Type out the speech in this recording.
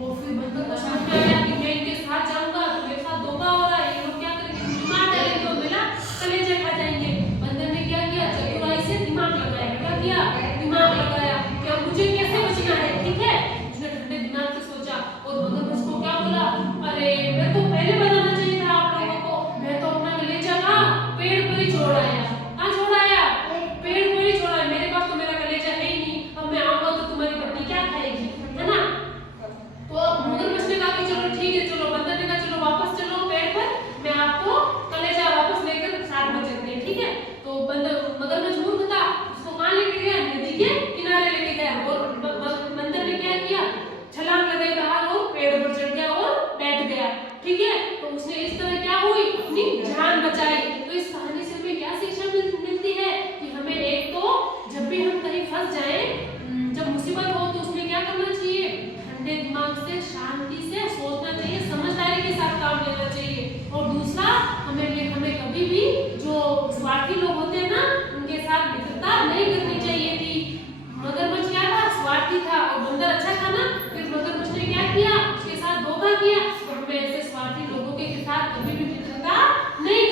वो फिर बंदर को समझ में आया कि मैं इनके की जान बचाई। तो इस कहानी से हमें क्या शिक्षा मिलती है कि हमें एक तो जब भी हम कहीं फंस जाए, जब मुसीबत हो तो उसमें क्या करना चाहिए, ठंडे दिमाग से शांति से सोचना चाहिए, समझदारी के साथ काम लेना चाहिए। और दूसरा हमें कभी भी जो स्वार्थी लोग होते हैं ना, उनके साथ मित्रता नहीं करनी चाहिए थी। मगरमच्छ क्या था, स्वार्थी था, और बंदर अच्छा था ना, फिर मगरमच्छ ने क्या किया, उसके साथ धोखा किया। तो हमें ऐसे स्वार्थी लोगों के साथ कभी भी मित्रता नहीं